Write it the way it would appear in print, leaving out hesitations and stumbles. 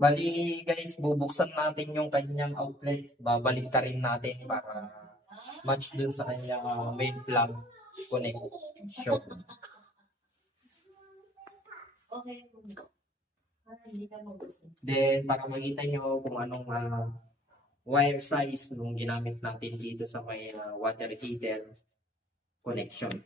Bali guys, bubuksan natin yung kanyang outlet. Babalik ta rin natin para match dun sa kanyang main plug connection. Then, para makita nyo kung anong wire size nung ginamit natin dito sa may water heater connection.